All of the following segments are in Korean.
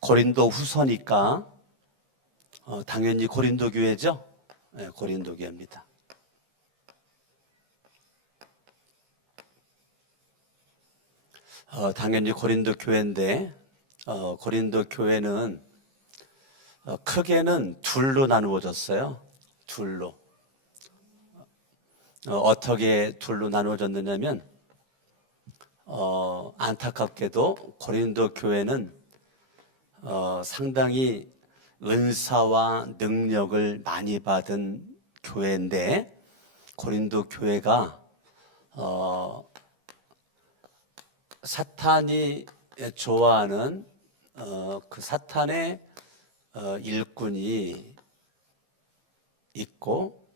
고린도 후서니까 당연히 고린도 교회죠. 네, 고린도 교회입니다. 당연히 고린도 교회인데 고린도 교회는 크게는 둘로 나누어졌어요. 둘로. 어떻게 둘로 나누어졌느냐면 안타깝게도 고린도 교회는 상당히 은사와 능력을 많이 받은 교회인데 고린도 교회가 사탄이 좋아하는 그 사탄의 일꾼이 있고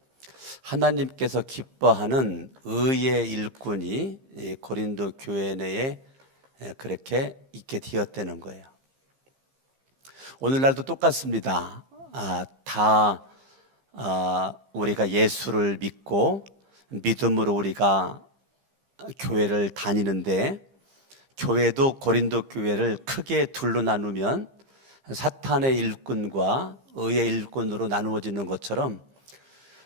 하나님께서 기뻐하는 의의 일꾼이 고린도 교회 내에 그렇게 있게 되었다는 거예요. 오늘날도 똑같습니다. 우리가 예수를 믿고 믿음으로 우리가 교회를 다니는데 교회도 고린도 교회를 크게 둘로 나누면 사탄의 일꾼과 의의 일꾼으로 나누어지는 것처럼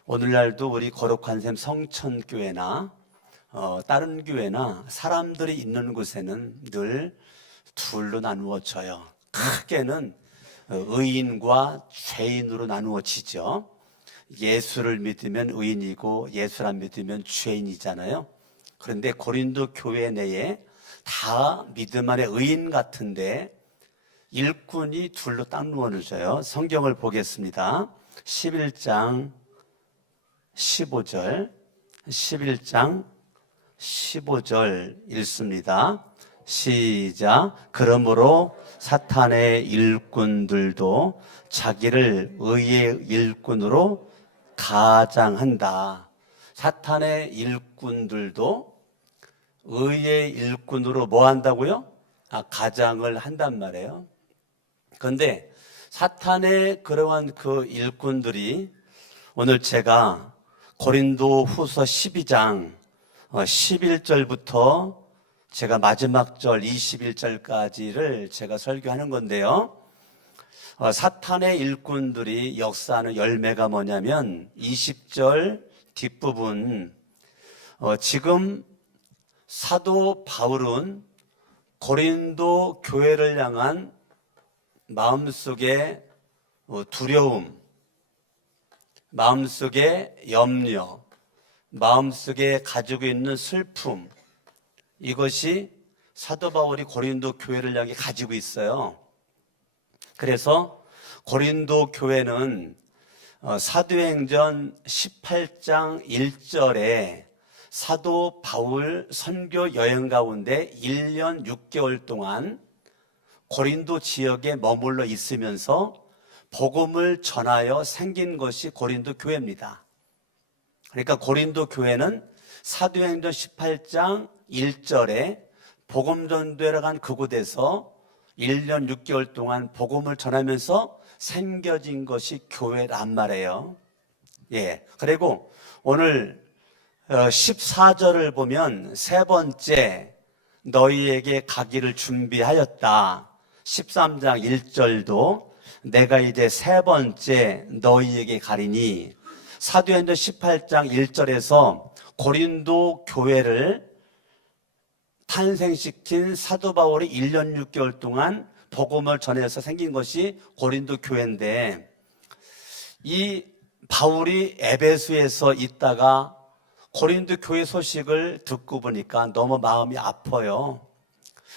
오늘날도 우리 거룩한 샘 성천교회나 다른 교회나 사람들이 있는 곳에는 늘 둘로 나누어져요. 크게는 의인과 죄인으로 나누어지죠. 예수를 믿으면 의인이고 예수를 안 믿으면 죄인이잖아요. 그런데 고린도 교회 내에 다 믿음 안에 의인 같은데 일꾼이 둘로 딱 나누어져요. 성경을 보겠습니다. 11장 15절 11장 15절 읽습니다. 시작. 그러므로 사탄의 일꾼들도 자기를 의의 일꾼으로 가장한다. 사탄의 일꾼들도 의의 일꾼으로 뭐 한다고요? 가장을 한단 말이에요. 그런데 사탄의 그러한 그 일꾼들이 오늘 제가 고린도 후서 12장 11절부터 제가 마지막 절 21절까지를 제가 설교하는 건데요. 사탄의 일꾼들이 역사하는 열매가 뭐냐면 20절 뒷부분 지금 사도 바울은 고린도 교회를 향한 마음속에 두려움, 마음속에 염려, 마음속에 가지고 있는 슬픔, 이것이 사도 바울이 고린도 교회를 향해 가지고 있어요. 그래서 고린도 교회는 사도행전 18장 1절에 사도 바울 선교 여행 가운데 1년 6개월 동안 고린도 지역에 머물러 있으면서 복음을 전하여 생긴 것이 고린도 교회입니다. 그러니까 고린도 교회는 사도행전 18장 1절에 복음 전도회를 간 그곳에서 1년 6개월 동안 복음을 전하면서 생겨진 것이 교회란 말이에요. 예. 그리고 오늘 14절을 보면 세 번째 너희에게 가기를 준비하였다. 13장 1절도 내가 이제 세 번째 너희에게 가리니 사도행전 18장 1절에서 고린도 교회를 탄생시킨 사도 바울이 1년 6개월 동안 복음을 전해서 생긴 것이 고린도 교회인데 이 바울이 에베소에서 있다가 고린도 교회 소식을 듣고 보니까 너무 마음이 아파요.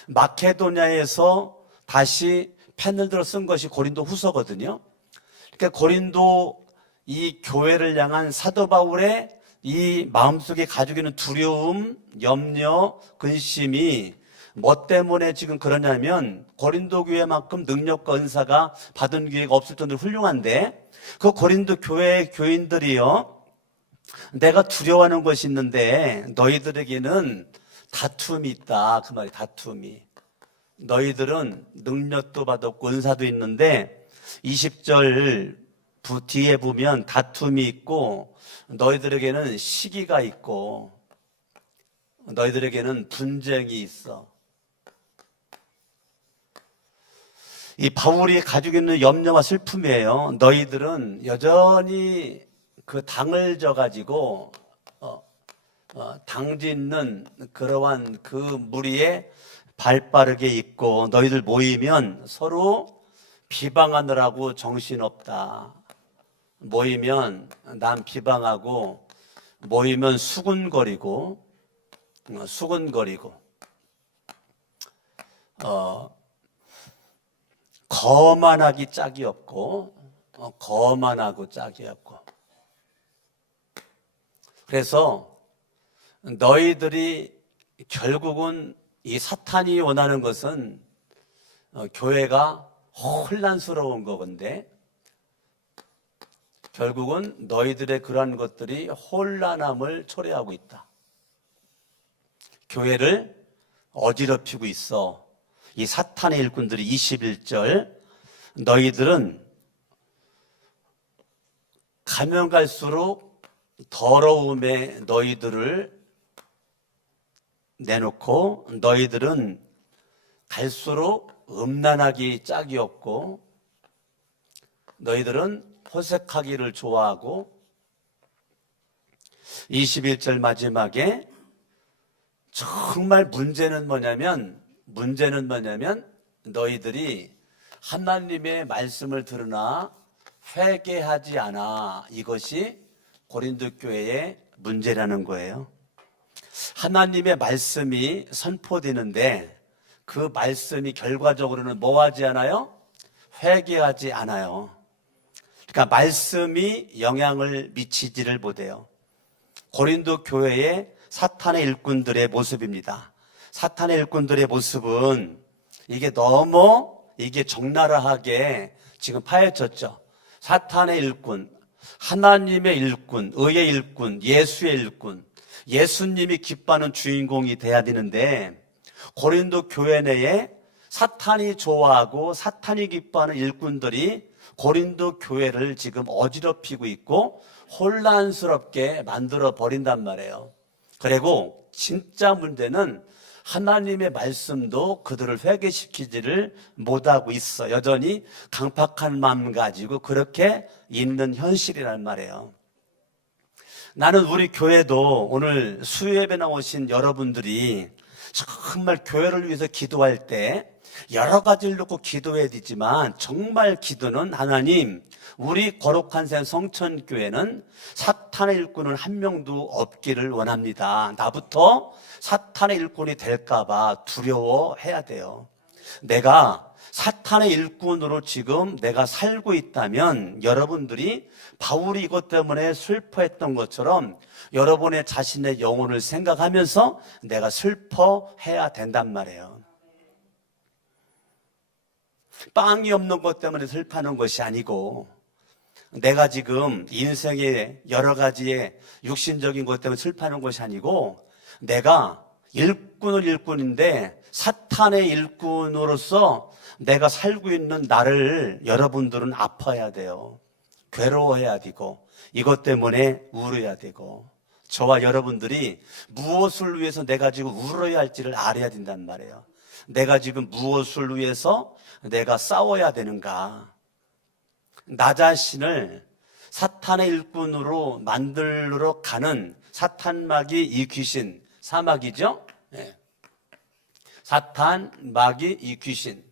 마케도냐에서 다시 펜을 들어 쓴 것이 고린도 후서거든요. 그러니까 고린도 이 교회를 향한 사도 바울의 이 마음속에 가지고 있는 두려움, 염려, 근심이 뭐 때문에 지금 그러냐면 고린도 교회만큼 능력과 은사가 받은 교회가 없을 정도로 훌륭한데 그 고린도 교회 교인들이요, 내가 두려워하는 것이 있는데 너희들에게는 다툼이 있다. 그 말이 다툼이. 너희들은 능력도 받았고 은사도 있는데 20절 뒤에 보면 다툼이 있고 너희들에게는 시기가 있고 너희들에게는 분쟁이 있어. 이 바울이 가지고 있는 염려와 슬픔이에요. 너희들은 여전히 그 당을 져가지고 당짓는 그러한 그 무리에 발빠르게 있고 너희들 모이면 서로 비방하느라고 정신없다. 모이면 난 비방하고 모이면 수군거리고 거만하기 짝이 없고 거만하고 짝이 없고. 그래서 너희들이 결국은 이 사탄이 원하는 것은 교회가 혼란스러운 거건데 결국은 너희들의 그러한 것들이 혼란함을 초래하고 있다. 교회를 어지럽히고 있어. 이 사탄의 일꾼들이 21절 너희들은 가면 갈수록 더러움에 너희들을 내놓고 너희들은 갈수록 음란하기 짝이 없고 너희들은 호색하기를 좋아하고 21절 마지막에 정말 문제는 뭐냐면 너희들이 하나님의 말씀을 들으나 회개하지 않아. 이것이 고린도 교회의 문제라는 거예요. 하나님의 말씀이 선포되는데 그 말씀이 결과적으로는 뭐 하지 않아요? 회개하지 않아요. 그러니까 말씀이 영향을 미치지를 못해요. 고린도 교회의 사탄의 일꾼들의 모습입니다. 사탄의 일꾼들의 모습은 이게 너무 적나라하게 지금 파헤쳤죠. 사탄의 일꾼, 하나님의 일꾼, 의의 일꾼, 예수의 일꾼, 예수님이 기뻐하는 주인공이 돼야 되는데 고린도 교회 내에 사탄이 좋아하고 사탄이 기뻐하는 일꾼들이 고린도 교회를 지금 어지럽히고 있고 혼란스럽게 만들어 버린단 말이에요. 그리고 진짜 문제는 하나님의 말씀도 그들을 회개시키지를 못하고 있어. 여전히 강팍한 마음 가지고 그렇게 있는 현실이란 말이에요. 나는 우리 교회도 오늘 수요예배 나오신 여러분들이 정말 교회를 위해서 기도할 때 여러 가지를 놓고 기도해야 되지만 정말 기도는 하나님, 우리 거룩한 생 성천교회는 사탄의 일꾼은 한 명도 없기를 원합니다. 나부터 사탄의 일꾼이 될까봐 두려워해야 돼요. 내가 사탄의 일꾼으로 지금 내가 살고 있다면 여러분들이 바울이 이것 때문에 슬퍼했던 것처럼 여러분의 자신의 영혼을 생각하면서 내가 슬퍼해야 된단 말이에요. 빵이 없는 것 때문에 슬퍼하는 것이 아니고 내가 지금 인생의 여러 가지의 육신적인 것 때문에 슬퍼하는 것이 아니고 내가 일꾼인데 사탄의 일꾼으로서 내가 살고 있는 나를 여러분들은 아파해야 돼요. 괴로워해야 되고 이것 때문에 울어야 되고 저와 여러분들이 무엇을 위해서 내가 지금 울어야 할지를 알아야 된단 말이에요. 내가 지금 무엇을 위해서 내가 싸워야 되는가? 나 자신을 사탄의 일꾼으로 만들러 가는 사탄마귀 이 귀신, 사마귀죠? 네. 사탄, 마귀, 이 귀신,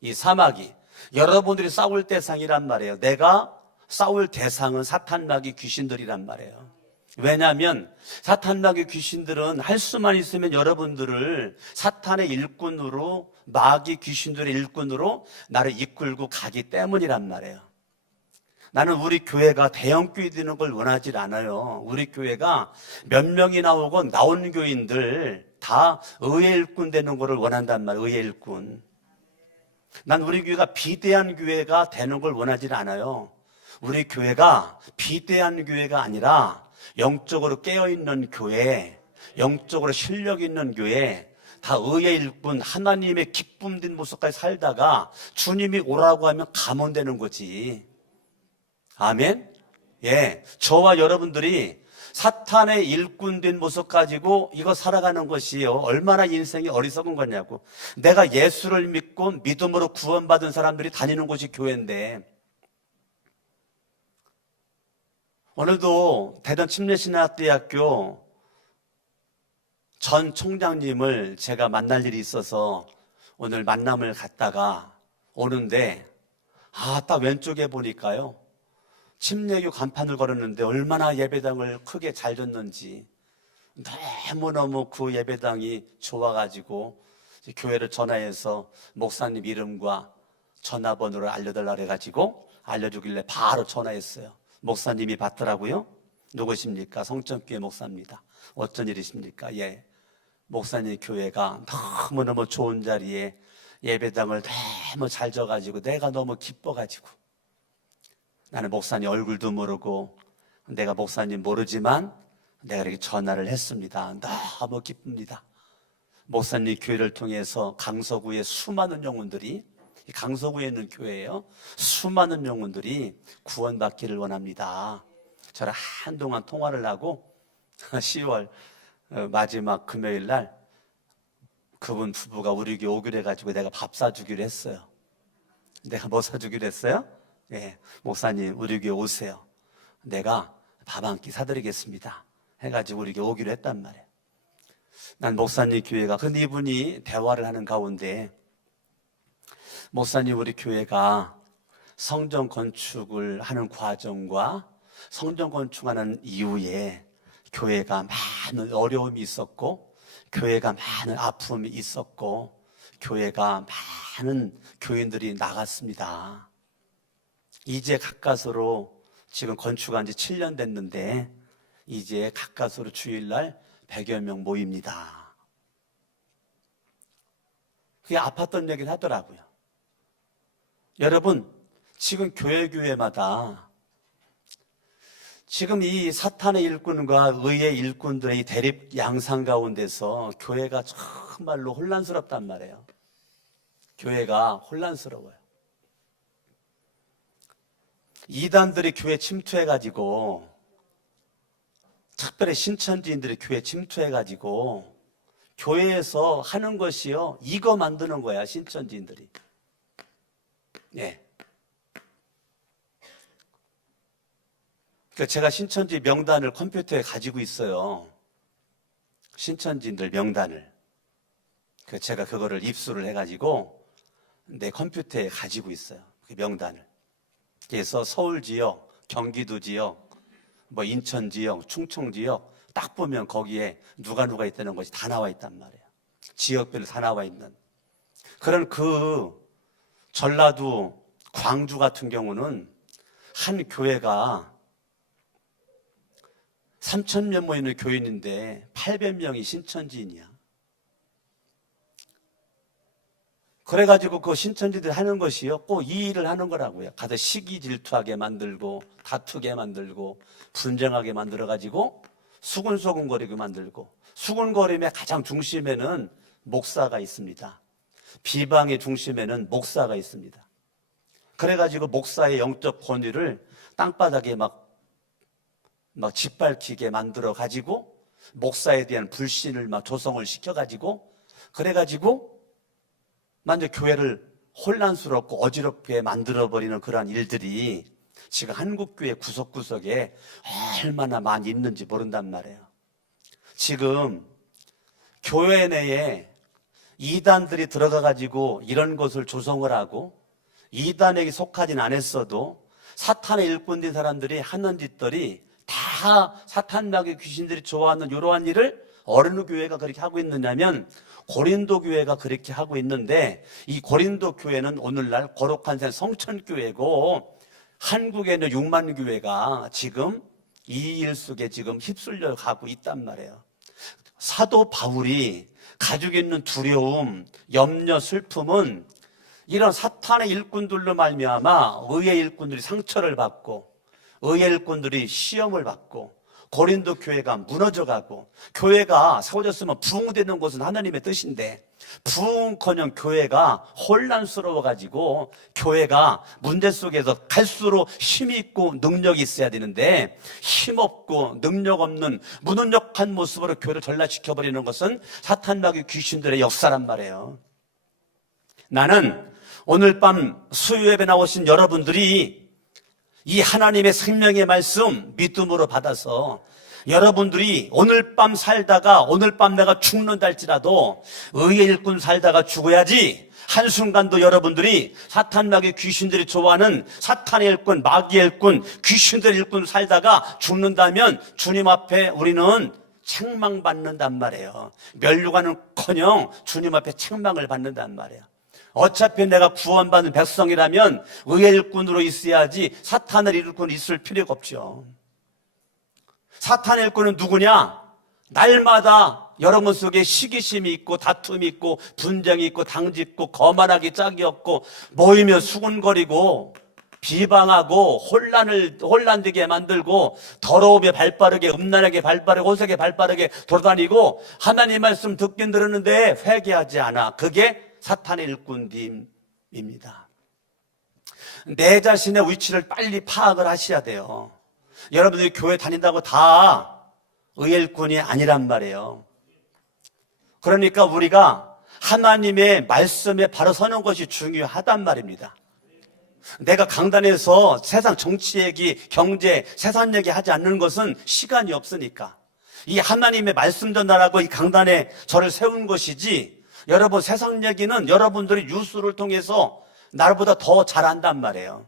이 사마귀. 여러분들이 싸울 대상이란 말이에요. 내가 싸울 대상은 사탄, 마귀, 귀신들이란 말이에요. 왜냐하면 사탄, 마귀, 귀신들은 할 수만 있으면 여러분들을 사탄의 일꾼으로, 마귀, 귀신들의 일꾼으로 나를 이끌고 가기 때문이란 말이에요. 나는 우리 교회가 대형교회 되는 걸 원하지 않아요. 우리 교회가 몇 명이 나오고 나온 교인들 다 의의 일꾼 되는 것을 원한단 말이에요. 의의 일꾼. 난 우리 교회가 비대한 교회가 되는 걸 원하지 않아요. 우리 교회가 비대한 교회가 아니라 영적으로 깨어있는 교회, 영적으로 실력 있는 교회, 다 의의 일꾼, 하나님의 기쁨 된 모습까지 살다가 주님이 오라고 하면 가면 되는 거지. 아멘? 예. 저와 여러분들이 사탄의 일꾼된 모습 가지고 이거 살아가는 것이요, 얼마나 인생이 어리석은 거냐고. 내가 예수를 믿고 믿음으로 구원받은 사람들이 다니는 곳이 교회인데, 오늘도 대전 침례신학대학교 전 총장님을 제가 만날 일이 있어서 오늘 만남을 갔다가 오는데, 딱 왼쪽에 보니까요, 침례교 간판을 걸었는데 얼마나 예배당을 크게 잘 줬는지, 너무너무 그 예배당이 좋아가지고 교회를 전화해서 목사님 이름과 전화번호를 알려달라 그래가지고 알려주길래 바로 전화했어요. 목사님이 받더라고요. 누구십니까? 성천교회 목사입니다. 어쩐 일이십니까? 예, 목사님 교회가 너무너무 좋은 자리에 예배당을 너무 잘 져가지고 내가 너무 기뻐가지고, 나는 목사님 얼굴도 모르고 내가 목사님 모르지만 내가 이렇게 전화를 했습니다. 너무 기쁩니다. 목사님 교회를 통해서 강서구의 수많은 영혼들이, 강서구에 있는 교회예요, 수많은 영혼들이 구원받기를 원합니다. 저랑 한동안 통화를 하고 10월 마지막 금요일 날 그분 부부가 우리 교회 오기로 해가지고 내가 밥 사주기로 했어요. 내가 뭐 사주기로 했어요? 예, 목사님 우리 교회 오세요. 내가 밥 한 끼 사드리겠습니다 해가지고 우리 교회 오기로 했단 말이에요. 난 목사님 교회가, 근데 이분이 대화를 하는 가운데, 목사님 우리 교회가 성전 건축을 하는 과정과 성전 건축하는 이후에 교회가 많은 어려움이 있었고, 교회가 많은 아픔이 있었고, 교회가 많은 교인들이 나갔습니다. 이제 가까스로 지금 건축한 지 7년 됐는데 이제 가까스로 주일날 100여 명 모입니다. 그게 아팠던 얘기를 하더라고요. 여러분, 지금 교회마다 지금 이 사탄의 일꾼과 의의 일꾼들의 이 대립 양상 가운데서 교회가 정말로 혼란스럽단 말이에요. 교회가 혼란스러워요. 이단들이 교회 침투해가지고, 특별히 신천지인들이 교회 침투해가지고 교회에서 하는 것이요, 이거 만드는 거야, 신천지인들이. 예. 그러니까 제가 신천지 명단을 컴퓨터에 가지고 있어요. 신천지인들 명단을. 그래서 제가 그거를 입수를 해가지고 내 컴퓨터에 가지고 있어요, 그 명단을. 그래서 서울 지역, 경기도 지역, 뭐 인천 지역, 충청 지역 딱 보면 거기에 누가 있다는 것이 다 나와 있단 말이에요. 지역별로 다 나와 있는. 그런 그 전라도 광주 같은 경우는 한 교회가 3,000명 모이는 교인인데 800명이 신천지인이야. 그래가지고 그 신천지들이 하는 것이요, 꼭 이 일을 하는 거라고요. 가서 시기 질투하게 만들고, 다투게 만들고, 분쟁하게 만들어가지고, 수근수근거리게 만들고, 수근거림의 가장 중심에는 목사가 있습니다. 비방의 중심에는 목사가 있습니다. 그래가지고 목사의 영적 권위를 땅바닥에 막 짓밟히게 만들어가지고, 목사에 대한 불신을 막 조성을 시켜가지고, 그래가지고 만약 교회를 혼란스럽고 어지럽게 만들어버리는 그러한 일들이 지금 한국교회 구석구석에 얼마나 많이 있는지 모른단 말이에요. 지금 교회 내에 이단들이 들어가가지고 이런 것을 조성을 하고, 이단에게 속하진 않았어도 사탄의 일꾼된 사람들이 하는 짓들이 다 사탄마귀 귀신들이 좋아하는 이러한 일을 어느 교회가 그렇게 하고 있느냐면 고린도 교회가 그렇게 하고 있는데, 이 고린도 교회는 오늘날 거룩한 성천교회고, 한국에 있는 6만 교회가 지금 이 일 속에 지금 휩쓸려 가고 있단 말이에요. 사도 바울이 가지고 있는 두려움, 염려, 슬픔은 이런 사탄의 일꾼들로 말미암아 의의 일꾼들이 상처를 받고, 의의 일꾼들이 시험을 받고, 고린도 교회가 무너져가고 교회가 세워졌으면 부흥되는 곳은 하나님의 뜻인데 부흥커녕 교회가 혼란스러워가지고 교회가 문제 속에서 갈수록 힘이 있고 능력이 있어야 되는데 힘없고 능력 없는 무능력한 모습으로 교회를 전락시켜버리는 것은 사탄 마귀 귀신들의 역사란 말이에요. 나는 오늘 밤 수요예배 나오신 여러분들이 이 하나님의 생명의 말씀 믿음으로 받아서 여러분들이 오늘 밤 살다가 오늘 밤 내가 죽는다 할지라도 의의 일꾼 살다가 죽어야지 한순간도 여러분들이 사탄 마귀 귀신들이 좋아하는 사탄의 일꾼, 마귀의 일꾼, 귀신들의 일꾼 살다가 죽는다면 주님 앞에 우리는 책망받는단 말이에요. 면류관은커녕 주님 앞에 책망을 받는단 말이에요. 어차피 내가 구원받은 백성이라면 의의 일꾼으로 있어야지 사탄을 일꾼 있을 필요가 없죠. 사탄의 일꾼은 누구냐? 날마다 여러분 속에 시기심이 있고 다툼이 있고 분쟁이 있고 당짓고 거만하기 짝이 없고 모이며 수군거리고 비방하고 혼란되게 만들고 더러움에 발빠르게 음란하게 발빠르게 호색에 발빠르게 돌아다니고 하나님 말씀 듣긴 들었는데 회개하지 않아. 그게 사탄의 일꾼임입니다. 내 자신의 위치를 빨리 파악을 하셔야 돼요. 여러분들이 교회 다닌다고 다 의의 일꾼이 아니란 말이에요. 그러니까 우리가 하나님의 말씀에 바로 서는 것이 중요하단 말입니다. 내가 강단에서 세상 정치 얘기, 경제, 세상 얘기 하지 않는 것은 시간이 없으니까 이 하나님의 말씀 전달하고 이 강단에 저를 세운 것이지 여러분 세상 얘기는 여러분들이 뉴스를 통해서 나보다 더 잘한단 말이에요.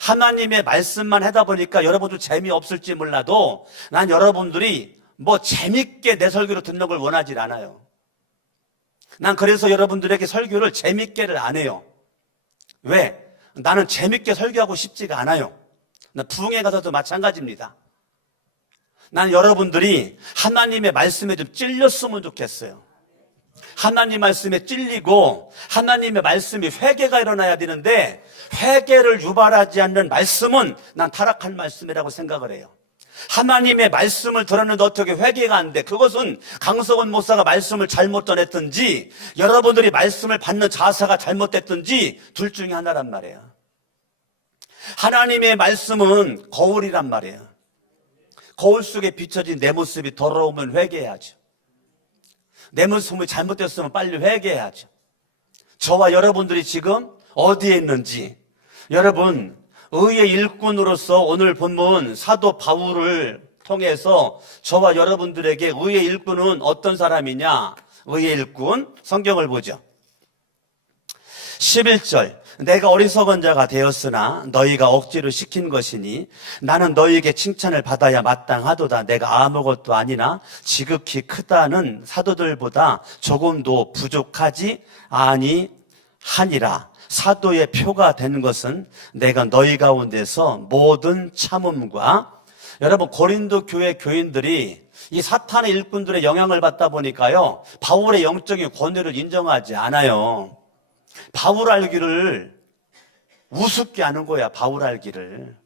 하나님의 말씀만 하다 보니까 여러분도 재미없을지 몰라도 난 여러분들이 뭐 재밌게 내 설교를 듣는 걸 원하지 않아요. 난 그래서 여러분들에게 설교를 재밌게를 안 해요. 왜? 나는 재밌게 설교하고 싶지가 않아요. 나 부흥회 가서도 마찬가지입니다. 난 여러분들이 하나님의 말씀에 좀 찔렸으면 좋겠어요. 하나님 말씀에 찔리고 하나님의 말씀이 회개가 일어나야 되는데 회개를 유발하지 않는 말씀은 난 타락한 말씀이라고 생각을 해요. 하나님의 말씀을 들었는데 어떻게 회개가 안 돼? 그것은 강석원 목사가 말씀을 잘못 전했든지 여러분들이 말씀을 받는 자세가 잘못됐든지 둘 중에 하나란 말이에요. 하나님의 말씀은 거울이란 말이에요. 거울 속에 비춰진 내 모습이 더러우면 회개해야죠. 내 모습이 잘못됐으면 빨리 회개해야죠. 저와 여러분들이 지금 어디에 있는지 여러분 의의 일꾼으로서 오늘 본문 사도 바울을 통해서 저와 여러분들에게 의의 일꾼은 어떤 사람이냐? 의의 일꾼 성경을 보죠. 11절 내가 어리석은 자가 되었으나 너희가 억지로 시킨 것이니 나는 너희에게 칭찬을 받아야 마땅하도다. 내가 아무것도 아니나 지극히 크다는 사도들보다 조금도 부족하지 아니하니라. 사도의 표가 되는 것은 내가 너희 가운데서 모든 참음과 여러분 고린도 교회 교인들이 이 사탄의 일꾼들의 영향을 받다 보니까요 바울의 영적인 권위를 인정하지 않아요. 바울 알기를 우습게 하는 거야. 바울 알기를.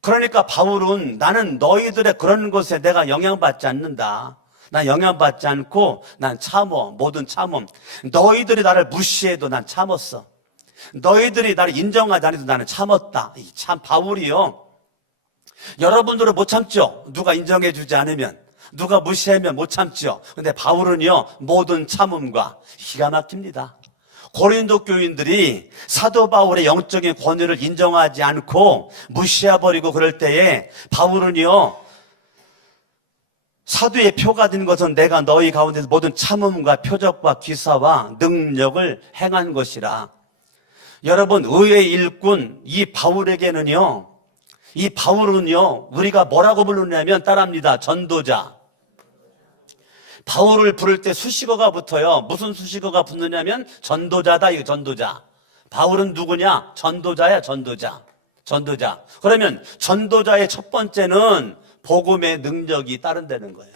그러니까 바울은 나는 너희들의 그런 것에 내가 영향받지 않는다. 난 영향받지 않고 난 참어. 모든 참음. 너희들이 나를 무시해도 난 참았어. 너희들이 나를 인정하지 않아도 나는 참았다. 참 바울이요. 여러분들은 못 참죠. 누가 인정해 주지 않으면. 누가 무시하면 못 참죠. 근데 바울은요 모든 참음과 기가 막힙니다. 고린도 교인들이 사도 바울의 영적인 권위를 인정하지 않고 무시해버리고 그럴 때에 바울은요 사도의 표가 된 것은 내가 너희 가운데서 모든 참음과 표적과 기사와 능력을 행한 것이라. 여러분 의의 일꾼 이 바울에게는요 이 바울은요 우리가 뭐라고 부르냐면 따라합니다. 전도자. 바울을 부를 때 수식어가 붙어요. 무슨 수식어가 붙느냐면 전도자다. 이거 전도자. 바울은 누구냐? 전도자야. 전도자. 그러면 전도자의 첫 번째는 복음의 능력이 따른다는 거예요.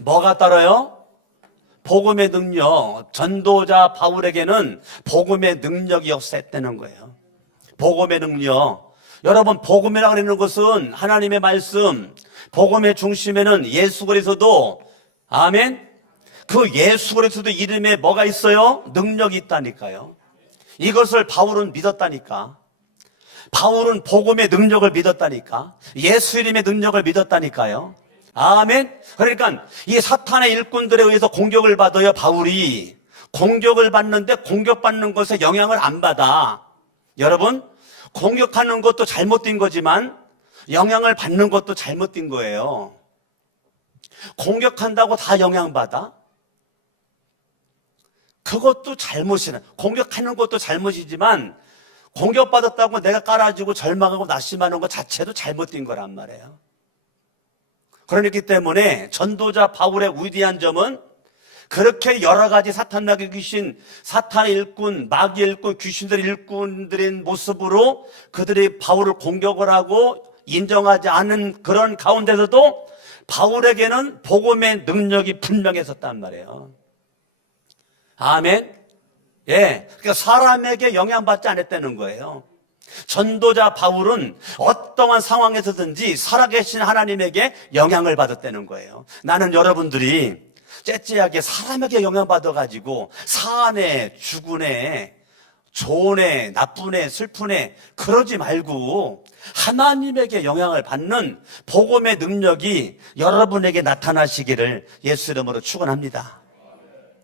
뭐가 따라요? 복음의 능력. 전도자 바울에게는 복음의 능력이 없었다는 거예요. 복음의 능력. 여러분, 복음이라고 하는 것은 하나님의 말씀, 복음의 중심에는 예수 그리스도, 아멘. 그 예수 그리스도 이름에 뭐가 있어요? 능력이 있다니까요. 이것을 바울은 믿었다니까. 바울은 복음의 능력을 믿었다니까. 예수 이름의 능력을 믿었다니까요. 아멘. 그러니까 이 사탄의 일꾼들에 의해서 공격을 받아요. 바울이 공격을 받는데 공격받는 것에 영향을 안 받아. 여러분, 공격하는 것도 잘못된 거지만 영향을 받는 것도 잘못된 거예요. 공격한다고 다 영향받아? 그것도 잘못이네. 공격하는 것도 잘못이지만 공격받았다고 내가 깔아주고 절망하고 낙심하는 것 자체도 잘못된 거란 말이에요. 그렇기 때문에 전도자 바울의 위대한 점은 그렇게 여러 가지 사탄 마귀 귀신, 사탄의 일꾼, 마귀 일꾼, 귀신들의 일꾼들인 모습으로 그들이 바울을 공격을 하고 인정하지 않은 그런 가운데서도 바울에게는 복음의 능력이 분명했었단 말이에요. 아멘. 예. 그러니까 사람에게 영향받지 않았다는 거예요. 전도자 바울은 어떠한 상황에서든지 살아계신 하나님에게 영향을 받았다는 거예요. 나는 여러분들이 째째하게 사람에게 영향받아가지고 사안에, 죽은에, 좋은에, 나쁜에, 슬픈에 그러지 말고 하나님에게 영향을 받는 복음의 능력이 여러분에게 나타나시기를 예수 이름으로 축원합니다.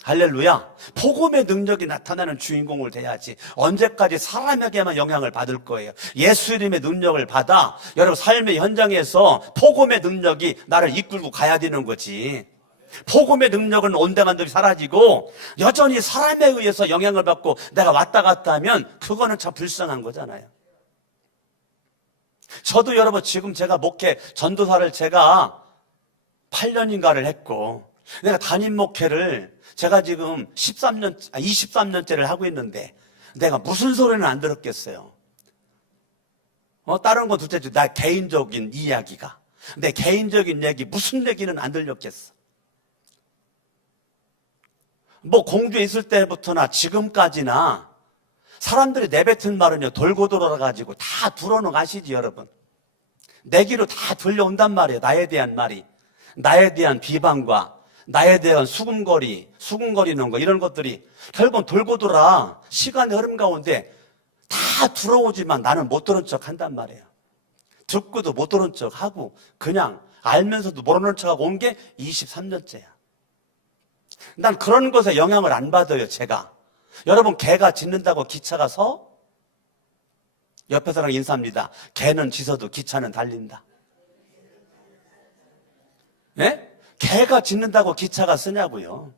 할렐루야. 복음의 능력이 나타나는 주인공을 돼야지 언제까지 사람에게만 영향을 받을 거예요. 예수 이름의 능력을 받아 여러분 삶의 현장에서 복음의 능력이 나를 이끌고 가야 되는 거지. 복음의 능력은 온데간데 사라지고 여전히 사람에 의해서 영향을 받고 내가 왔다 갔다 하면 그거는 참 불쌍한 거잖아요. 저도 여러분 지금 제가 목회 전도사를 제가 8년인가를 했고 내가 담임 목회를 제가 지금 23년째를 하고 있는데 내가 무슨 소리는 안 들었겠어요. 다른 건 둘째죠. 나 개인적인 이야기가. 내 개인적인 얘기, 무슨 얘기는 안 들렸겠어. 뭐 공주에 있을 때부터나 지금까지나 사람들이 내뱉은 말은요, 돌고 돌아가지고 다 들어는 가시지, 여러분. 내 귀로 다 들려온단 말이에요. 나에 대한 말이. 나에 대한 비방과 나에 대한 수군거리는 거, 이런 것들이 결국은 돌고 돌아 시간의 흐름 가운데 다 들어오지만 나는 못 들은 척 한단 말이에요. 듣고도 못 들은 척 하고 그냥 알면서도 모르는 척하고 온 게 23년째야. 난 그런 것에 영향을 안 받아요, 제가. 여러분, 개가 짖는다고 기차가 서? 옆에 사람 인사합니다. 개는 짖어도 기차는 달린다. 예? 개가 짖는다고 기차가 쓰냐고요.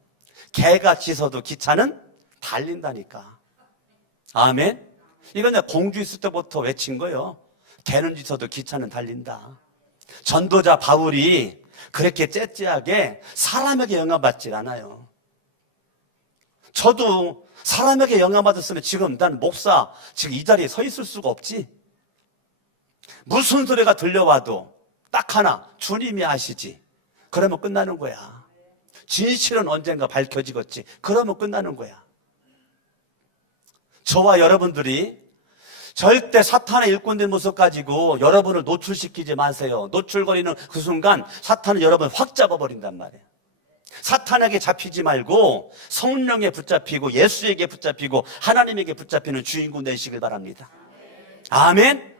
개가 짖어도 기차는 달린다니까. 아멘. 이건 내가 공주 있을 때부터 외친 거예요. 개는 짖어도 기차는 달린다. 전도자 바울이 그렇게 째째하게 사람에게 영향받지 않아요. 저도 사람에게 영향받았으면 지금 난 목사 지금 이 자리에 서 있을 수가 없지. 무슨 소리가 들려와도 딱 하나, 주님이 아시지. 그러면 끝나는 거야. 진실은 언젠가 밝혀지겠지. 그러면 끝나는 거야. 저와 여러분들이 절대 사탄의 일꾼된 모습 가지고 여러분을 노출시키지 마세요. 노출거리는 그 순간 사탄은 여러분을 확 잡아버린단 말이에요. 사탄에게 잡히지 말고 성령에 붙잡히고 예수에게 붙잡히고 하나님에게 붙잡히는 주인공 되시길 바랍니다. 아멘.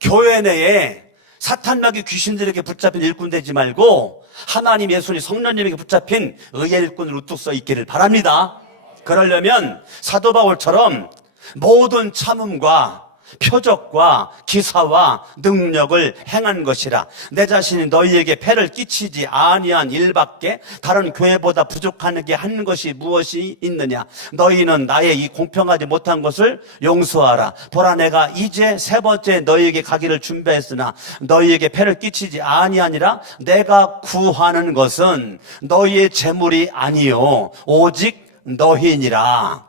교회 내에 사탄 마귀 귀신들에게 붙잡힌 일꾼 되지 말고 하나님 예수님 성령님에게 붙잡힌 의의 일꾼을 우뚝 서 있기를 바랍니다. 그러려면 사도 바울처럼 모든 참음과 표적과 기사와 능력을 행한 것이라. 내 자신이 너희에게 폐를 끼치지 아니한 일밖에 다른 교회보다 부족한 게 한 것이 무엇이 있느냐. 너희는 나의 이 공평하지 못한 것을 용서하라. 보라, 내가 이제 세 번째 너희에게 가기를 준비했으나 너희에게 폐를 끼치지 아니하니라. 내가 구하는 것은 너희의 재물이 아니요 오직 너희니라.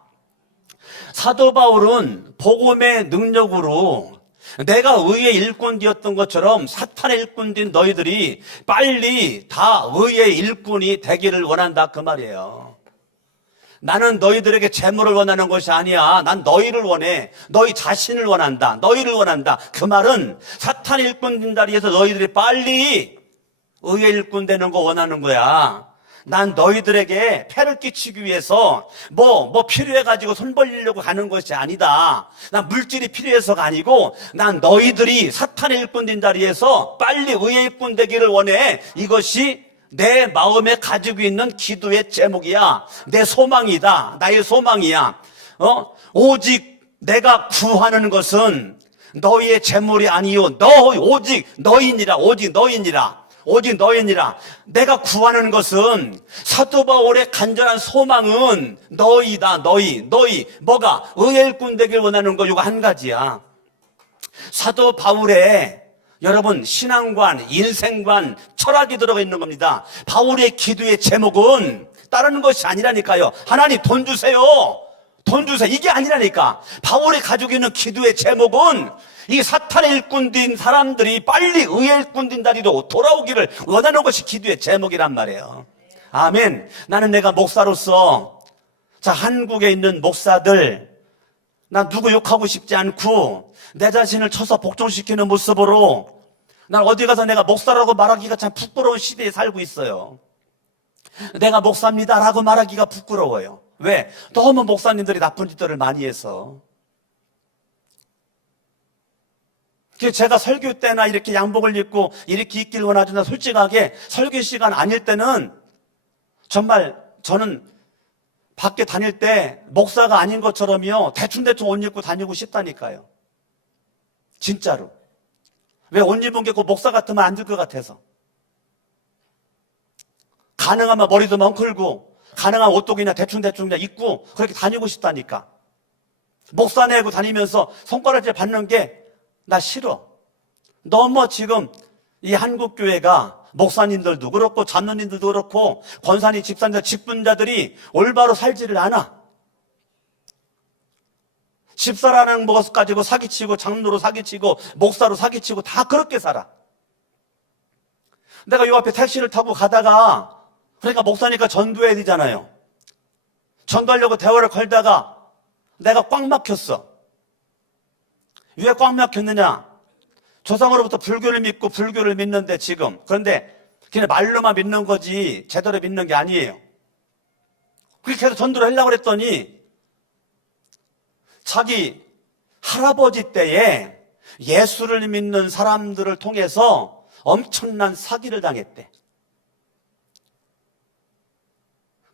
사도 바울은 복음의 능력으로 내가 의의 일꾼 되었던 것처럼 사탄의 일꾼 된 너희들이 빨리 다 의의 일꾼이 되기를 원한다, 그 말이에요. 나는 너희들에게 재물을 원하는 것이 아니야. 난 너희를 원해. 너희 자신을 원한다. 너희를 원한다. 그 말은 사탄의 일꾼 자리에서 너희들이 빨리 의의 일꾼 되는 거 원하는 거야. 난 너희들에게 폐를 끼치기 위해서 뭐 필요해가지고 손 벌리려고 가는 것이 아니다. 난 물질이 필요해서가 아니고 난 너희들이 사탄의 일꾼 된 자리에서 빨리 의의 일꾼 되기를 원해. 이것이 내 마음에 가지고 있는 기도의 제목이야. 내 소망이다. 나의 소망이야. 오직 내가 구하는 것은 너희의 재물이 아니요 오직 너희니라. 오직 너희니라. 오직 너희니라. 내가 구하는 것은, 사도 바울의 간절한 소망은 너희다. 너희 뭐가? 의의 일꾼 되길 원하는 거 이거 한 가지야. 사도 바울의 여러분 신앙관, 인생관, 철학이 들어가 있는 겁니다. 바울의 기도의 제목은 다른 것이 아니라니까요. 하나님 돈 주세요. 돈 주세요. 이게 아니라니까. 바울이 가지고 있는 기도의 제목은 이 사탄의 일꾼된 사람들이 빨리 의의 일꾼된 자리로 돌아오기를 원하는 것이 기도의 제목이란 말이에요. 아멘. 나는 내가 목사로서 한국에 있는 목사들, 난 누구 욕하고 싶지 않고 내 자신을 쳐서 복종시키는 모습으로 난 어디 가서 내가 목사라고 말하기가 참 부끄러운 시대에 살고 있어요. 내가 목사입니다라고 말하기가 부끄러워요. 왜? 너무 목사님들이 나쁜 짓들을 많이 해서. 제가 설교 때나 이렇게 양복을 입고 이렇게 있길 원하지만 솔직하게 설교 시간 아닐 때는 정말 저는 밖에 다닐 때 목사가 아닌 것처럼요 대충 옷 입고 다니고 싶다니까요. 진짜로. 왜 옷 입은 게 그 목사 같으면 안 될 것 같아서. 가능하면 머리도 멍클고 가능한 옷도 그냥 대충 그냥 입고 그렇게 다니고 싶다니까. 목사 내고 다니면서 손가락질 받는 게 나 싫어. 너무 지금 이 한국교회가 목사님들도 그렇고 장로님들도 그렇고 권사님, 집사님들, 직분자들이 올바로 살지를 않아. 집사라는 것 가지고 사기치고 장로로 사기치고 목사로 사기치고 다 그렇게 살아. 내가 요 앞에 택시를 타고 가다가 그러니까 목사니까 전도해야 되잖아요. 전도하려고 대화를 걸다가 내가 꽉 막혔어. 왜 꽉 막혔느냐? 조상으로부터 불교를 믿고 불교를 믿는데 지금. 그런데 그냥 말로만 믿는 거지 제대로 믿는 게 아니에요. 그렇게 해서 전도를 하려고 그랬더니 자기 할아버지 때에 예수를 믿는 사람들을 통해서 엄청난 사기를 당했대.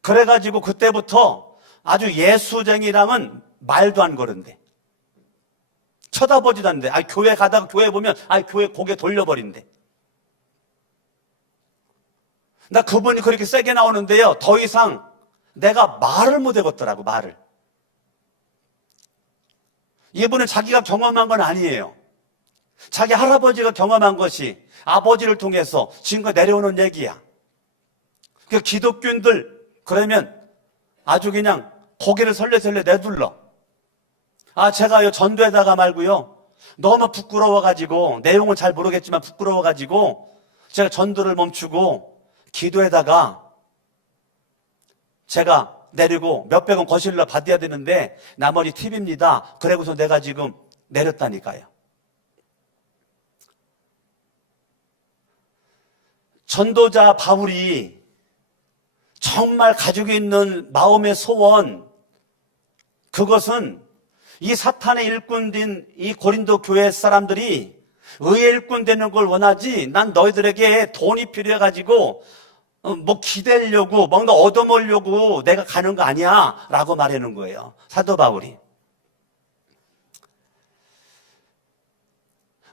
그래가지고 그때부터 아주 예수쟁이랑은 말도 안 거른대. 쳐다보지도 않는데. 교회 가다가 교회 보면 교회 고개 돌려버린대. 나 그분이 그렇게 세게 나오는데요 더 이상 내가 말을 못 해봤더라고. 말을. 이분은 자기가 경험한 건 아니에요. 자기 할아버지가 경험한 것이 아버지를 통해서 지금까지 내려오는 얘기야. 그 기독교인들 그러면 아주 그냥 고개를 설레설레 내둘러. 제가요 전도에다가 말고요 너무 부끄러워가지고 내용은 잘 모르겠지만 부끄러워가지고 제가 전도를 멈추고 기도에다가 제가 내리고 몇백 원 거실로 받아야 되는데 나머지 팁입니다. 그래고서 내가 지금 내렸다니까요. 전도자 바울이 정말 가지고 있는 마음의 소원, 그것은 이 사탄의 일꾼된 이 고린도 교회 사람들이 의의 일꾼 되는 걸 원하지, 난 너희들에게 돈이 필요해가지고 기대려고 뭔가 얻어먹으려고 내가 가는 거 아니야 라고 말하는 거예요. 사도 바울이.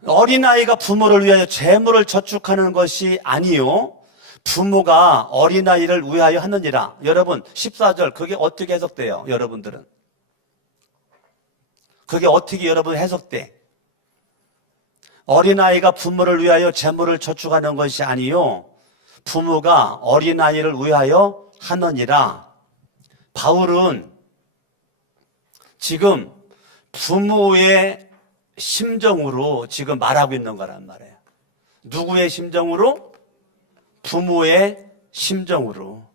어린아이가 부모를 위하여 재물을 저축하는 것이 아니요 부모가 어린아이를 위하여 하느니라. 여러분 14절 그게 어떻게 해석돼요? 여러분들은 그게 어떻게 여러분 해석돼? 어린아이가 부모를 위하여 재물을 저축하는 것이 아니요 부모가 어린아이를 위하여 하느니라. 바울은 지금 부모의 심정으로 지금 말하고 있는 거란 말이에요. 누구의 심정으로? 부모의 심정으로.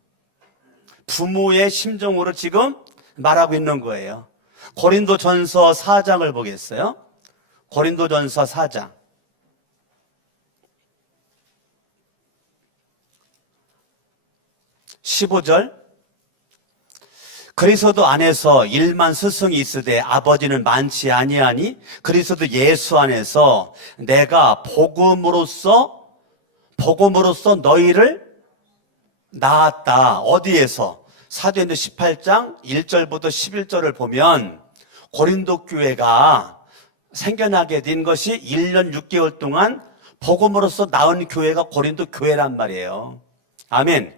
부모의 심정으로 지금 말하고 있는 거예요. 고린도전서 4장을 보겠어요. 고린도전서 4장 15절. 그리스도 안에서 1만 스승이 있으되 아버지는 많지 아니하니 그리스도 예수 안에서 내가 복음으로써 너희를 낳았다. 어디에서? 사도행전 18장 1절부터 11절을 보면 고린도 교회가 생겨나게 된 것이 1년 6개월 동안 복음으로써 낳은 교회가 고린도 교회란 말이에요. 아멘.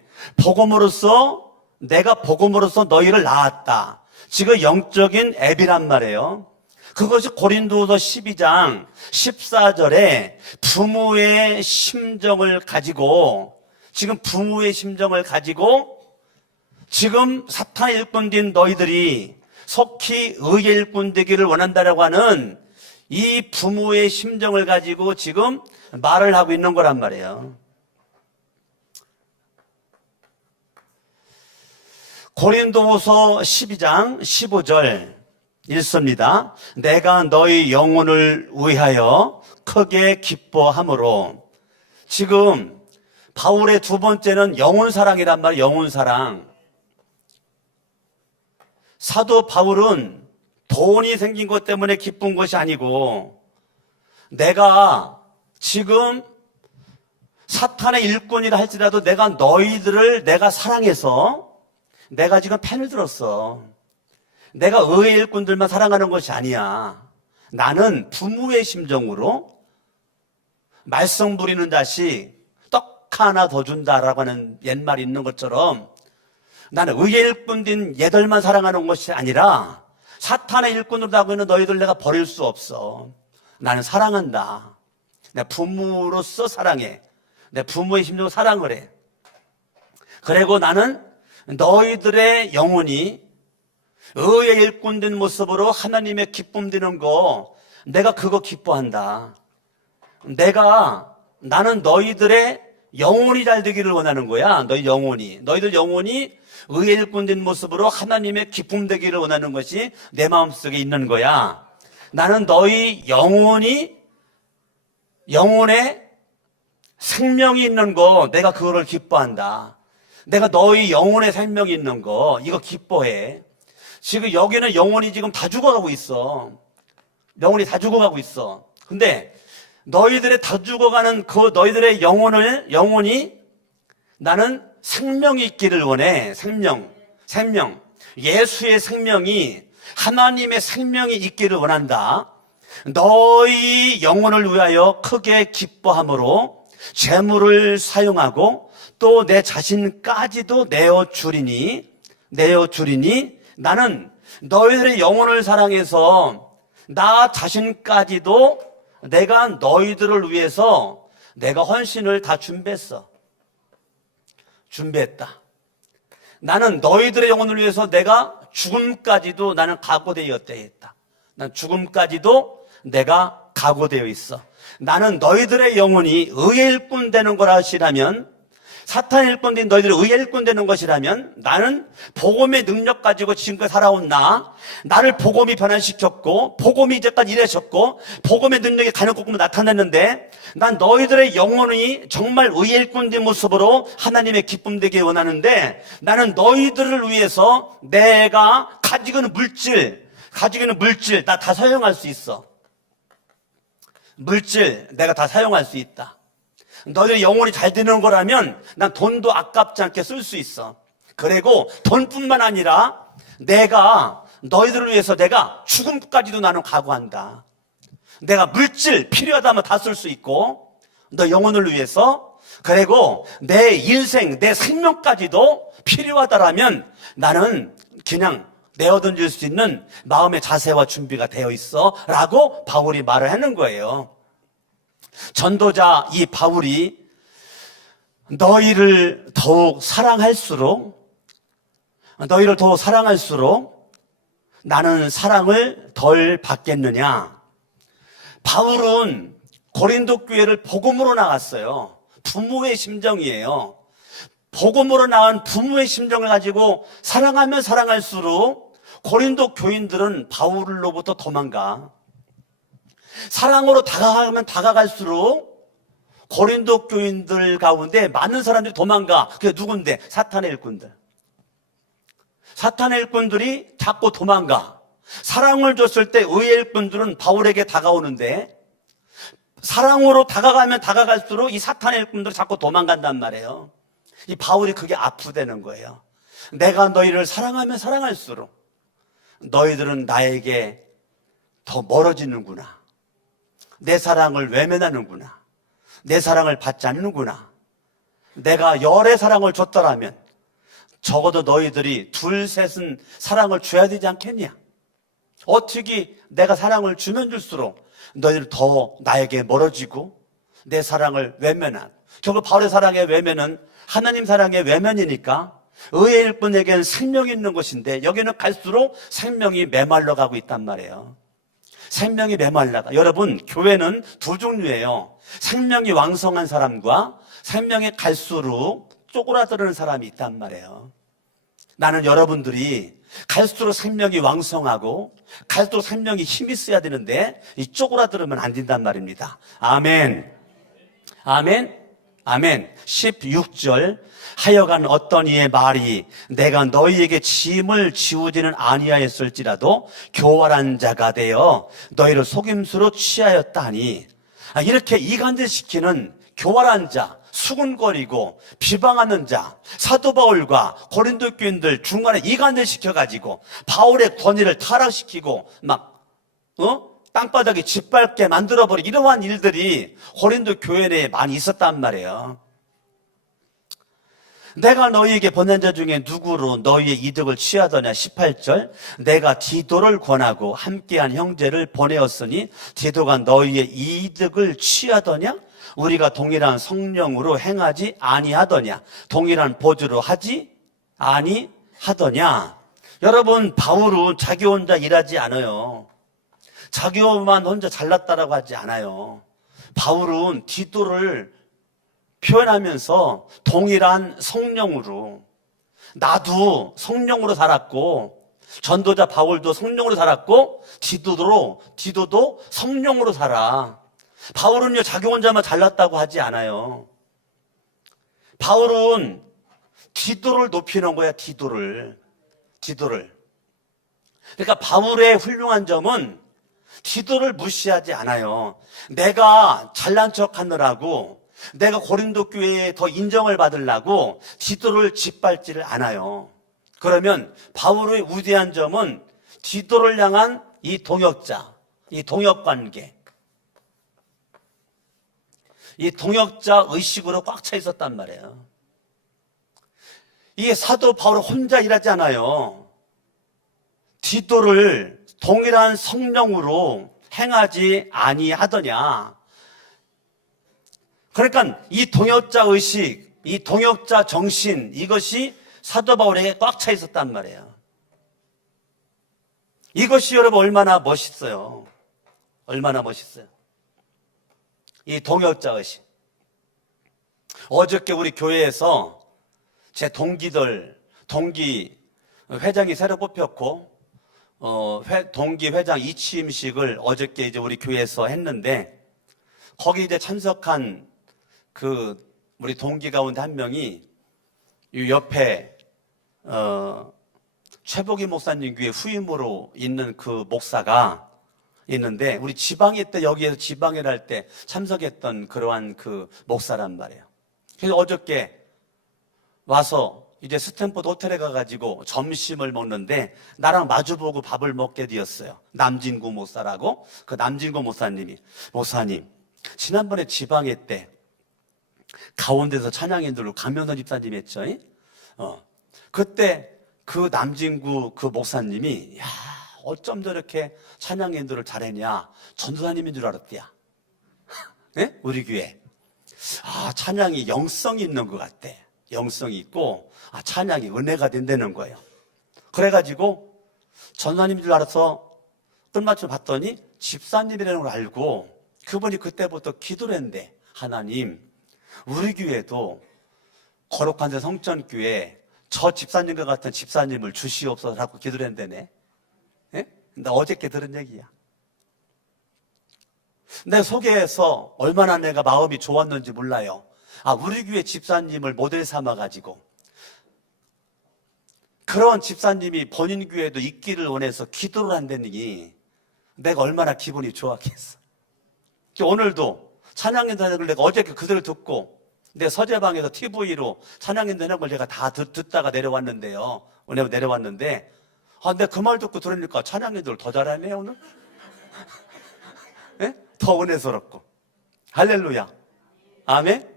내가 복음으로써 너희를 낳았다. 지금 영적인 앱이란 말이에요. 그것이 고린도후서 12장 14절에 부모의 심정을 가지고 지금 사탄의 일꾼된 너희들이 속히 의의 일꾼 되기를 원한다라고 하는 이 부모의 심정을 가지고 지금 말을 하고 있는 거란 말이에요. 고린도후서 12장 15절 읽습니다. 내가 너희 영혼을 위하여 크게 기뻐함으로. 지금 바울의 두 번째는 영혼사랑이란 말이에요. 영혼사랑. 사도 바울은 돈이 생긴 것 때문에 기쁜 것이 아니고 내가 지금 사탄의 일꾼이라 할지라도 내가 너희들을 내가 사랑해서 내가 지금 펜을 들었어. 내가 의의 일꾼들만 사랑하는 것이 아니야. 나는 부모의 심정으로 말썽 부리는 자식 떡 하나 더 준다라고 하는 옛말이 있는 것처럼 나는 의의 일꾼인 얘들만 사랑하는 것이 아니라 사탄의 일꾼으로 하고 있는 너희들 내가 버릴 수 없어. 나는 사랑한다. 내 부모로서 사랑해. 내 부모의 심정으로 사랑을 해. 그리고 나는 너희들의 영혼이 의의 일꾼된 모습으로 하나님의 기쁨 되는 거 내가 그거 기뻐한다. 나는 너희들의 영혼이 잘 되기를 원하는 거야. 너희들 영혼이 의의 일꾼된 모습으로 하나님의 기쁨 되기를 원하는 것이 내 마음속에 있는 거야. 나는 너희 영혼에 생명이 있는 거 내가 그거를 기뻐한다. 내가 너희 영혼에 생명이 있는 거 이거 기뻐해. 지금 여기는 영혼이 지금 다 죽어가고 있어. 영혼이 다 죽어가고 있어. 근데 너희들의 다 죽어가는 그 너희들의 영혼이 나는 생명이 있기를 원해. 생명. 예수의 생명이 하나님의 생명이 있기를 원한다. 너희 영혼을 위하여 크게 기뻐함으로 재물을 사용하고 또 내 자신까지도 내어주리니 나는 너희들의 영혼을 사랑해서 나 자신까지도 내가 너희들을 위해서 내가 헌신을 다 준비했다. 나는 너희들의 영혼을 위해서 내가 죽음까지도 나는 각오되어 있다. 난 죽음까지도 내가 각오되어 있어. 나는 너희들의 영혼이 의의 일꾼 되는 거라 하시라면, 사탄의 일꾼 된 너희들이 의의 일꾼 되는 것이라면, 나는 복음의 능력 가지고 지금까지 살아온 나를 복음이 변화시켰고 복음이 이제까지 일하셨고 복음의 능력이 가능하고 나타났는데, 난 너희들의 영혼이 정말 의의 일꾼 된 모습으로 하나님의 기쁨 되길 원하는데, 나는 너희들을 위해서 내가 가지고 있는 물질 나 다 사용할 수 있어. 물질 내가 다 사용할 수 있다. 너희들의 영혼이 잘 되는 거라면 난 돈도 아깝지 않게 쓸 수 있어. 그리고 돈뿐만 아니라 내가 너희들을 위해서 내가 죽음까지도 나는 각오한다. 내가 물질 필요하다면 다 쓸 수 있고 너 영혼을 위해서, 그리고 내 인생 내 생명까지도 필요하다라면 나는 그냥 내어던질 수 있는 마음의 자세와 준비가 되어 있어 라고 바울이 말을 하는 거예요. 전도자 이 바울이 너희를 더욱 사랑할수록 나는 사랑을 덜 받겠느냐. 바울은 고린도 교회를 복음으로 나갔어요. 부모의 심정이에요. 복음으로 낳은 부모의 심정을 가지고 사랑하면 사랑할수록 고린도 교인들은 바울로부터 도망가. 사랑으로 다가가면 다가갈수록 고린도 교인들 가운데 많은 사람들이 도망가. 그게 누군데? 사탄의 일꾼들. 사탄의 일꾼들이 자꾸 도망가. 사랑을 줬을 때 의의 일꾼들은 바울에게 다가오는데 사랑으로 다가가면 다가갈수록 이 사탄의 일꾼들이 자꾸 도망간단 말이에요. 이 바울이 그게 아프다는 거예요. 내가 너희를 사랑하면 사랑할수록 너희들은 나에게 더 멀어지는구나. 내 사랑을 외면하는구나. 내 사랑을 받지 않는구나. 내가 열의 사랑을 줬더라면 적어도 너희들이 둘, 셋은 사랑을 줘야 되지 않겠냐? 어떻게 내가 사랑을 주면 줄수록 너희들 더 나에게 멀어지고 내 사랑을 외면한, 결국 바울의 사랑의 외면은 하나님 사랑의 외면이니까 의의 일꾼에게는 생명이 있는 것인데 여기는 갈수록 생명이 메말라 가고 있단 말이에요. 생명이 메말라가. 여러분, 교회는 두 종류예요. 생명이 왕성한 사람과 생명이 갈수록 쪼그라드는 사람이 있단 말이에요. 나는 여러분들이 갈수록 생명이 왕성하고 갈수록 생명이 힘이 있어야 되는데 이 쪼그라들으면 안 된단 말입니다. 아멘. 아멘. 아멘. 16절. 하여간 어떤 이의 말이 내가 너희에게 짐을 지우지는 아니하였을지라도 교활한 자가 되어 너희를 속임수로 취하였다 하니, 이렇게 이간질시키는 교활한 자, 수군거리고 비방하는 자, 사도 바울과 고린도 교인들 중간에 이간질 시켜가지고 바울의 권위를 타락시키고 땅바닥에 짓밟게 만들어버리고 이러한 일들이 고린도 교회 내에 많이 있었단 말이에요. 내가 너희에게 보낸 자 중에 누구로 너희의 이득을 취하더냐. 18절. 내가 디도를 권하고 함께한 형제를 보내었으니 디도가 너희의 이득을 취하더냐. 우리가 동일한 성령으로 행하지 아니하더냐. 동일한 보조로 하지 아니하더냐. 여러분, 바울은 자기 혼자 일하지 않아요. 자기만 혼자 잘났다라고 하지 않아요. 바울은 디도를 표현하면서 동일한 성령으로, 나도 성령으로 살았고 전도자 바울도 성령으로 살았고 디도도 성령으로 살아. 바울은요 자기 혼자만 잘났다고 하지 않아요. 바울은 디도를 높이는 거야. 디도를. 그러니까 바울의 훌륭한 점은 디도를 무시하지 않아요. 내가 잘난 척 하느라고, 내가 고린도 교회에 더 인정을 받으려고 디도를 짓밟지를 않아요. 그러면 바울의 우대한 점은 디도를 향한 이 동역자, 이 동역관계, 이 동역자 의식으로 꽉 차 있었단 말이에요. 이게 사도 바울 혼자 일하지 않아요. 디도를 동일한 성령으로 행하지 아니하더냐. 그러니까 이 동역자 의식, 이 동역자 정신, 이것이 사도 바울에게 꽉 차 있었단 말이에요. 이것이 여러분 얼마나 멋있어요. 얼마나 멋있어요. 이 동역자 의식. 어저께 우리 교회에서 제 동기 회장이 새로 뽑혔고, 동기 회장 이취임식을 어저께 이제 우리 교회에서 했는데, 거기 이제 참석한 우리 동기 가운데 한 명이 이 옆에 최복희 목사님 교회 후임으로 있는 그 목사가 있는데, 우리 지방회 때 여기에서 지방회를 할 때 참석했던 그러한 그 목사란 말이에요. 그래서 어저께 와서 이제 스탠포드 호텔에 가가지고 점심을 먹는데 나랑 마주보고 밥을 먹게 되었어요. 남진구 목사라고. 그 남진구 목사님, 지난번에 지방회 때 가운데서 찬양인들로 강명선 집사님 했죠. 그때 그 남진구 그 목사님이, 야, 어쩜 저렇게 찬양인들을 잘했냐. 전도사님인 줄 알았대야. 네? 우리 교회. 찬양이 영성이 있는 것 같대. 영성이 있고, 찬양이 은혜가 된다는 거예요. 그래가지고 전도사님인 줄 알아서 끝마쳐 봤더니 집사님이라는 걸 알고 그분이 그때부터 기도를 했는데, 하나님, 우리 교회도 거룩한 데 성전교회 저 집사님과 같은 집사님을 주시옵소서라고 기도를 했는데네. 예? 나 어저께 들은 얘기야. 내 속에서 얼마나 내가 마음이 좋았는지 몰라요. 우리 교회 집사님을 모델 삼아가지고 그런 집사님이 본인 교회에도 있기를 원해서 기도를 한다니 내가 얼마나 기분이 좋았겠어. 오늘도 찬양인도 걸 내가 어저께 그대로 듣고 내 서재방에서 TV로 찬양인도 걸 제가 다 듣다가 내려왔는데요. 오늘 내려왔는데 내가 그 말 듣고 들으니까 찬양인들 더 잘하네 오늘. 네? 더 은혜스럽고 할렐루야. 아멘.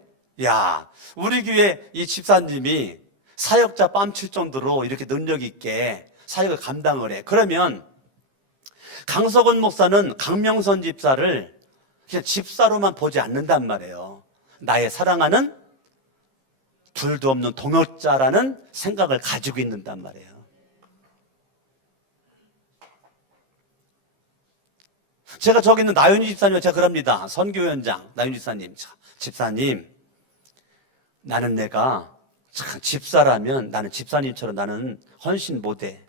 야, 우리 교회 이 집사님이 사역자 뺨칠 정도로 이렇게 능력 있게 사역을 감당을 해. 그러면 강석원 목사는 강명선 집사를 그냥 집사로만 보지 않는단 말이에요. 나의 사랑하는 둘도 없는 동역자라는 생각을 가지고 있는단 말이에요. 제가 저기 있는 나윤희 집사님, 제가 그럽니다. 선교위원장 나윤희 집사님, 집사님, 나는 내가 참 집사라면 나는 집사님처럼 나는 헌신 못해.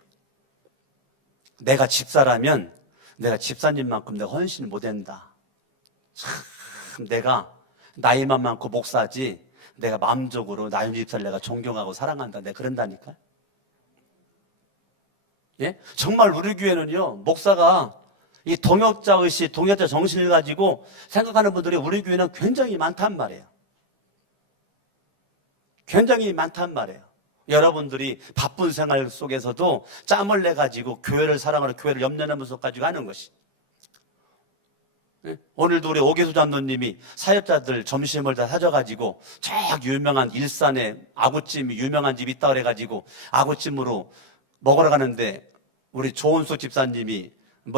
내가 집사라면 내가 집사님만큼 내가 헌신 못한다. 참 내가 나이만 많고 목사지 내가 마음적으로 나윤희 집사를 내가 존경하고 사랑한다. 내가 그런다니까. 예? 정말 우리 교회는요 목사가 이 동역자의식, 동역자 정신을 가지고 생각하는 분들이 우리 교회는 굉장히 많단 말이에요. 굉장히 많단 말이에요. 여러분들이 바쁜 생활 속에서도 짬을 내가지고 교회를 사랑하는 교회를 염려하는 모습 가지고 하는 것이. 오늘도 우리 오계수 장로님이 사역자들 점심을 다 사줘가지고 저 유명한 일산에 아구찜이 유명한 집이 있다 그래가지고 아구찜으로 먹으러 가는데 우리 조은수 집사님이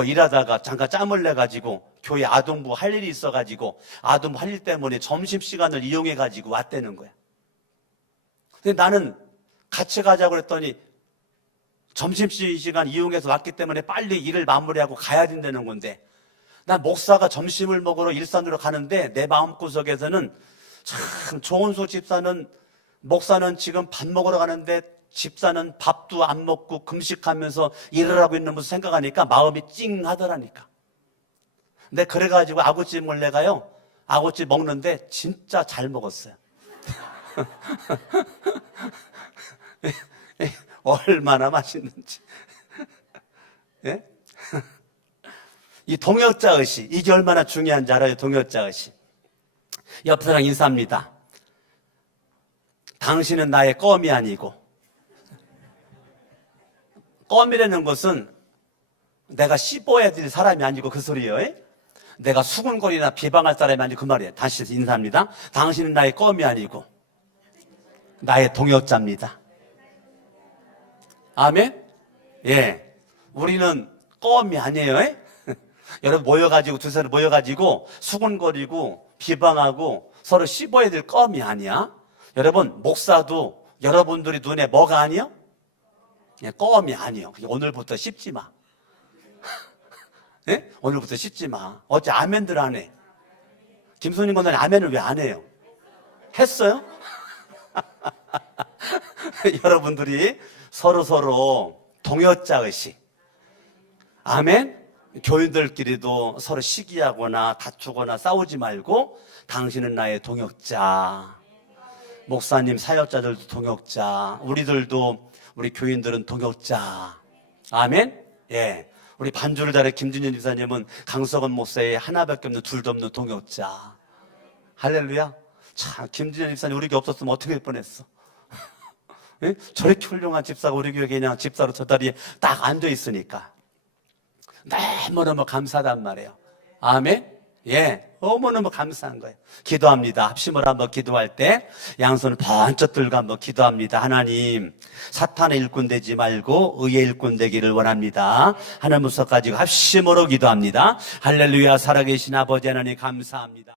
일하다가 잠깐 짬을 내가지고 교회 아동부 할 일이 있어가지고 아동부 할 일 때문에 점심시간을 이용해가지고 왔다는 거야. 근데 나는 같이 가자고 그랬더니 점심시간 이용해서 왔기 때문에 빨리 일을 마무리하고 가야 된다는 건데 난 목사가 점심을 먹으러 일산으로 가는데 내 마음구석에서는 참 조은수 집사는 목사는 지금 밥 먹으러 가는데 집사는 밥도 안 먹고 금식하면서 일을 하고 있는 모습 생각하니까 마음이 찡하더라니까. 근데 그래가지고 아구찜을 내가요 아구찜 먹는데 진짜 잘 먹었어요. 얼마나 맛있는지. 예? 이 동역자의식, 이게 얼마나 중요한지 알아요? 동역자의식. 옆 사람 인사합니다. 당신은 나의 껌이 아니고, 껌이라는 것은 내가 씹어야 될 사람이 아니고 그 소리예요. 예? 내가 수군거리나 비방할 사람이 아니고 그 말이에요. 다시 인사합니다. 당신은 나의 껌이 아니고 나의 동역자입니다. 아멘? 예. 우리는 껌이 아니에요. 예? 여러분 모여가지고 두 사람 모여가지고 수군거리고 비방하고 서로 씹어야 될 껌이 아니야. 여러분 목사도 여러분들이 눈에 뭐가 아니요? 예, 껌이 아니요. 오늘부터 씹지 마. 예? 오늘부터 씹지 마. 어째 아멘들 안 해? 김순인 권사님 아멘을 왜 안 해요? 했어요? 여러분들이 서로 동역자의식. 아멘? 교인들끼리도 서로 시기하거나 다투거나 싸우지 말고 당신은 나의 동역자. 목사님 사역자들도 동역자. 우리들도 우리 교인들은 동역자. 아멘? 예. 우리 반주를 잘해 김준현 집사님은 강석원 목사의 하나밖에 없는 둘도 없는 동역자. 할렐루야. 참 김준현 집사님 우리 교회 없었으면 어떻게 될 뻔했어. 예? 저렇게 훌륭한 집사가 우리 교회에 그냥 집사로 저 다리에 딱 앉아 있으니까 너무너무 감사하단 말이에요. 아멘? 예, 너무너무 감사한 거예요. 기도합니다. 합심을 한번 기도할 때 양손을 번쩍 들고 한번 기도합니다. 하나님, 사탄의 일꾼 되지 말고 의의 일꾼 되기를 원합니다. 하나님 무서 가지고 합심으로 기도합니다. 할렐루야. 살아계신 아버지 하나님 감사합니다.